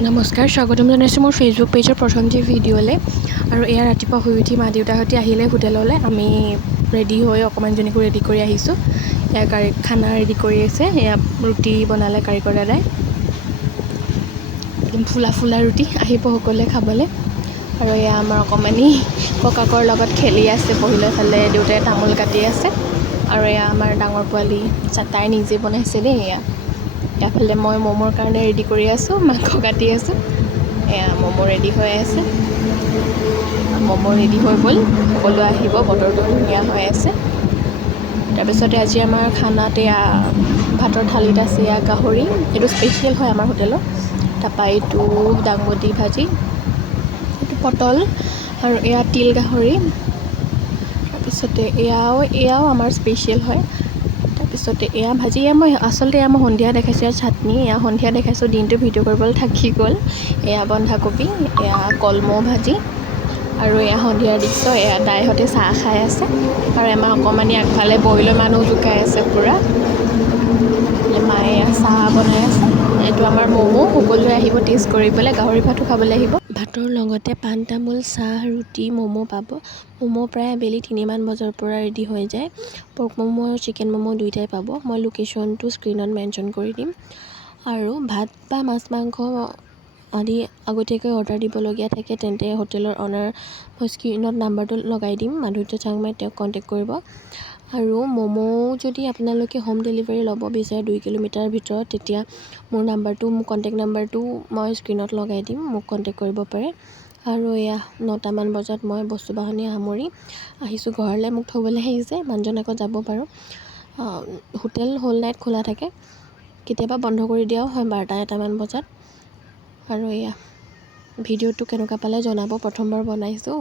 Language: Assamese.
নমস্কাৰ, স্বাগতম জনাইছোঁ মোৰ ফেচবুক পেজৰ প্ৰথমটি ভিডিঅ'লৈ। আৰু এয়া ৰাতিপুৱা শুই উঠি মা দেউতাহঁতে আহিলে হোটেললৈ। আমি ৰেডি হৈ অকণমানজনীকো ৰেডি কৰি আহিছোঁ। এয়া খানা ৰেডি কৰি আছে। এয়া ৰুটি বনালে কাৰিকৰ দাদাই, একদম ফুলা ফুলা ৰুটি। আহিব সকলোৱে খাবলৈ। আৰু এয়া আমাৰ অকণমানি ককাকৰ লগত খেলি আছে, বহি লৈ ফালে দেউতাই তামোল কাটি আছে। আৰু এয়া আমাৰ ডাঙৰ পোৱালি তাই নিজে বনাইছে দেই। এফালে মই ম'মৰ কাৰণে ৰেডি কৰি আছোঁ, মাংস কাটি আছোঁ। এয়া ম'ম' ৰেডি হৈ আছে। ম'ম' ৰেডি হৈ গ'ল, সকলো আহিব, বতৰটো ধুনীয়া হৈ আছে। তাৰপিছতে আজি আমাৰ খানাত এয়া ভাতৰ থালিত আছে এয়া গাহৰি, এইটো স্পেচিয়েল হয় আমাৰ হোটেলত। তাৰপৰা এইটো দাংবডি ভাজি, এইটো পটল, আৰু এয়া তিল গাহৰি। তাৰপিছতে এয়াও আমাৰ স্পেচিয়েল হয়। তাৰপিছতে এয়া ভাজি, এয়া মই সন্ধিয়া দেখাইছোঁ। এয়া চাটনি, এয়া সন্ধিয়া দেখাইছোঁ, দিনটো ভিডিঅ' কৰিবলৈ থাকি গ'ল। এয়া বন্ধাকবি, এয়া কলমৌ ভাজি, আৰু এয়া সন্ধিয়াৰ দৃশ্য। এয়া দাইহঁতে চাহ খাই আছে, আৰু আমাৰ অকণমানি আগফালে বহি লৈ মানুহ জোকাই আছে পূৰা। মায়ে এয়া চাহ বনাই আছে। এইটো আমাৰ ম'ম', সকলোৱে আহিব টেষ্ট কৰিবলৈ, গাহৰি ভাতো খাবলৈ আহিব। ভাতৰ লগতে পাণ তামোল, চাহ, ৰুটি, ম'ম' পাব। ম'ম' প্ৰায় আবেলি 3মান বজাৰ পৰা ৰেডি হৈ যায়। পৰ্ক ম'ম' আৰু চিকেন ম'ম' দুয়োটাই পাব। মই লোকেশ্যনটো স্ক্ৰীণত মেনশ্যন কৰি দিম। আৰু ভাত বা মাছ মাংস আদি আগতীয়াকৈ অৰ্ডাৰ দিবলগীয়া থাকে তেন্তে হোটেলৰ অনাৰ মই স্ক্ৰীণত নাম্বাৰটো লগাই দিম, মাধুৰ্য চাংমাই, তেওঁক কণ্টেক্ট কৰিব। আৰু ম'ম' যদি আপোনালোকে হোম ডেলিভাৰী ল'ব বিচাৰে 2 কিলোমিটাৰ ভিতৰত, তেতিয়া মোৰ কণ্টেক্ট নাম্বাৰটো মই স্ক্ৰীণত লগাই দিম, মোক কণ্টেক্ট কৰিব পাৰে। আৰু এয়া 9টামান বজাত মই বস্তু বাহনি সামৰি আহিছোঁ ঘৰলৈ। মোক থ'বলৈ আহিছে, মানুহজন আকৌ যাব বাৰু। হোটেল হোল নাইট খোলা থাকে, কেতিয়াবা বন্ধ কৰি দিয়াও হয় 12-1টামান বজাত। আৰু এয়া ভিডিঅ'টো কেনেকুৱা পালে জনাব, প্ৰথমবাৰ বনাইছোঁ।